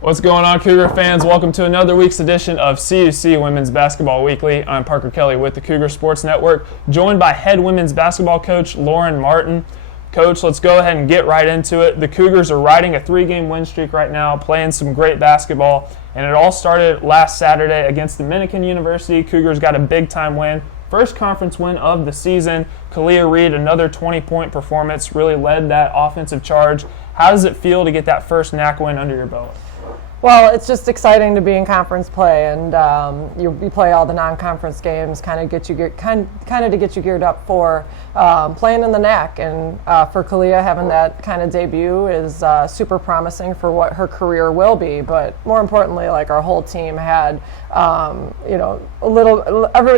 What's going on, Cougar fans? Welcome to another week's edition of CUC Women's Basketball Weekly. I'm Parker Kelley with the Cougar Sports Network, joined by head women's basketball coach Lauren Martin. Coach, let's go ahead and get right into it. The Cougars are riding a 3-game win streak right now, playing some great basketball, and it all started last Saturday against Dominican University. Cougars got a big-time win. First conference win of the season. Kelley, another 20-point performance, really led that offensive charge. How does it feel to get that first NAC win under your belt? Well, it's just exciting to be in conference play, and you play all the non-conference games, kind of to get you geared up for playing in the NAC. And for Kelley, having that kind of debut is super promising for what her career will be. But more importantly, like our whole team had, everybody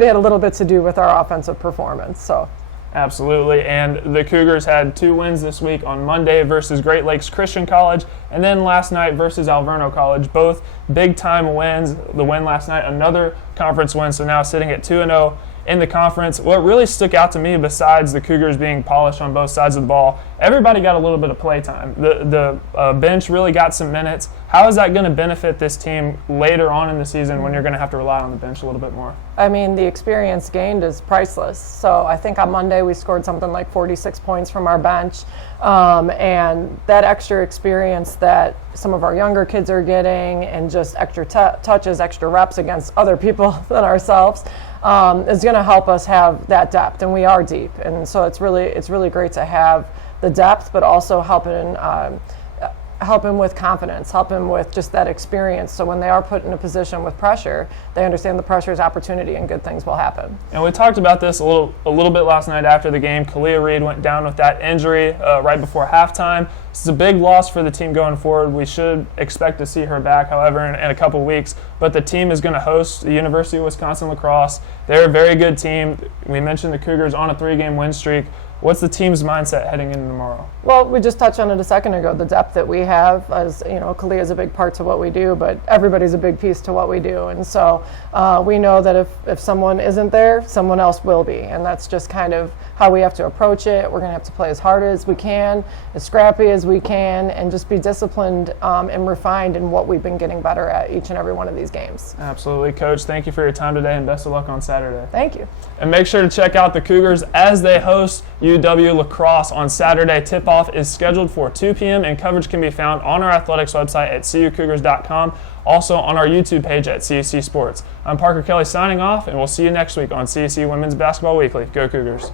had a little bit to do with our offensive performance. So. Absolutely, and the Cougars had 2 wins this week on Monday versus Great Lakes Christian College, and then last night versus Alverno College, both big-time wins. The win last night, another conference win, so now sitting at 2-0 in the conference. What really stuck out to me, besides the Cougars being polished on both sides of the ball, everybody got a little bit of play time. The bench really got some minutes. How is that going to benefit this team later on in the season when you're going to have to rely on the bench a little bit more? I mean, the experience gained is priceless. So I think on Monday we scored something like 46 points from our bench. And that extra experience that some of our younger kids are getting, and just extra touches, extra reps against other people than ourselves, is going to help us have that depth. And we are deep. And so it's really great to have the depth, but also help him with confidence, help him with just that experience. So when they are put in a position with pressure, they understand the pressure is opportunity and good things will happen. And we talked about this a little bit last night after the game. Kelley went down with that injury right before halftime. This is a big loss for the team going forward. We should expect to see her back, however, in a couple weeks. But the team is going to host the University of Wisconsin lacrosse. They're a very good team. We mentioned the Cougars on a 3-game win streak. What's the team's mindset heading into tomorrow? Well, we just touched on it a second ago. The depth that we have, as you know, Kelley is a big part to what we do, but everybody's a big piece to what we do. And so we know that if someone isn't there, someone else will be. And that's just kind of how we have to approach it. We're going to have to play as hard as we can, as scrappy as we can, and just be disciplined and refined in what we've been getting better at each and every one of these games. Absolutely. Coach, thank you for your time today, and best of luck on Saturday. Thank you. And make sure to check out the Cougars as they host UW lacrosse on Saturday. Tip-off is scheduled for 2 p.m. and coverage can be found on our athletics website at cucougars.com, also on our YouTube page at CUC Sports. I'm Parker Kelley signing off, and we'll see you next week on CUC Women's Basketball Weekly. Go Cougars.